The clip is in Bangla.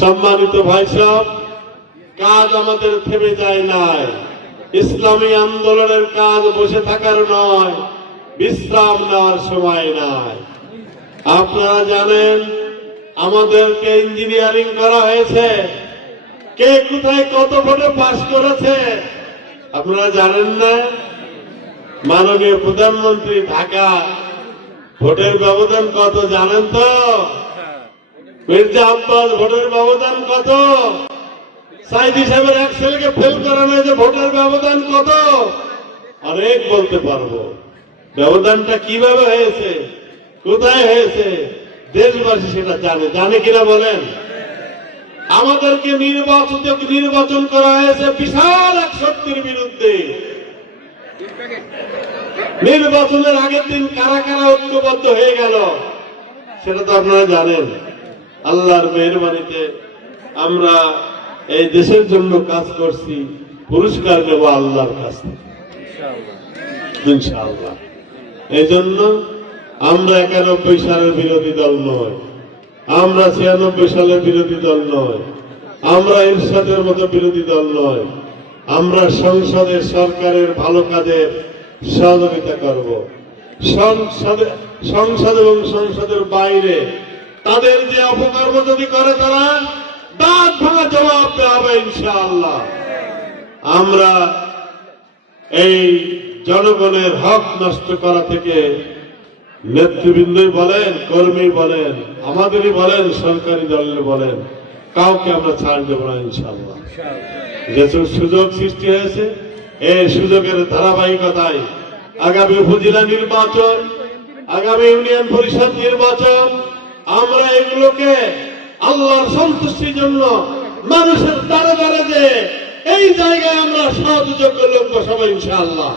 সম্মানিত ভাই সাহেব, কাজ আমাদের থেমে যায় নাই। ইসলামী আন্দোলনের কাজ বসে থাকার নয়, বিশ্রাম নেওয়ার সময় নাই। আপনারা জানেন আমাদেরকে ইঞ্জিনিয়ারিং করা হয়েছে, কে কোথায় কত ভোটে পাশ করেছে আপনারা জানেন না? মাননীয় প্রধানমন্ত্রী ঢাকা ভোটের ব্যবধান কত জানেন তো? মির্জা আব্বাস ভোটের ব্যবধান কত? সাইদি সাহেবের এক ছেলেকে ফেল করানো হয়েছে, ভোটের ব্যবধান কত? অনেক বলতে পারবো। ব্যবধানটা কিভাবে হয়েছে, কোথায় হয়েছে, দেশবাসী সেটা জানে কিনা বলেন? আমাদেরকে নির্বাচন করা হয়েছে বিশাল এক শক্তির বিরুদ্ধে। নির্বাচনের আগের দিন কারা কারা ঐক্যবদ্ধ হয়ে গেল সেটা তো আপনারা জানেন। আল্লাহর মেহেরবানিতে আমরা এই দেশের জন্য কাজ করছি, পুরস্কার নেব আল্লাহর কাছে ইনশাআল্লাহ। এই জন্য আমরা 91 সালের বিরোধী দল নয়, আমরা 96 সালের বিরোধী দল নয়, আমরা ইরশাদের মতো বিরোধী দল নয়। আমরা সংসদের সরকারের ভালো কাজের সহযোগিতা করব। সংসদ এবং সংসদের বাইরে তাদের যে অপকর্ম যদি করে তারা দাঁত ভাঙা জবাব দেওয়া হবে ইনশাআল্লাহ। আমরা এই জনগণের হক নষ্ট করা থেকে নেতৃবৃন্দই বলেন, কর্মী বলেন, আমাদেরই বলেন, সরকারি দলের বলেন, কাউকে আমরা ছাড় দেব না ইনশাআল্লাহ। যে সুযোগ সৃষ্টি হয়েছে এই সুযোগের ধারাবাহিকতায় আগামী উপজেলা নির্বাচন, আগামী ইউনিয়ন পরিষদ নির্বাচন, আমরা এগুলোকে আল্লাহর সন্তুষ্টির জন্য মানুষের দ্বারে দ্বারে যে এই জায়গায় আমরা সহযোগ্য লোক বসাবো ইনশাআল্লাহ।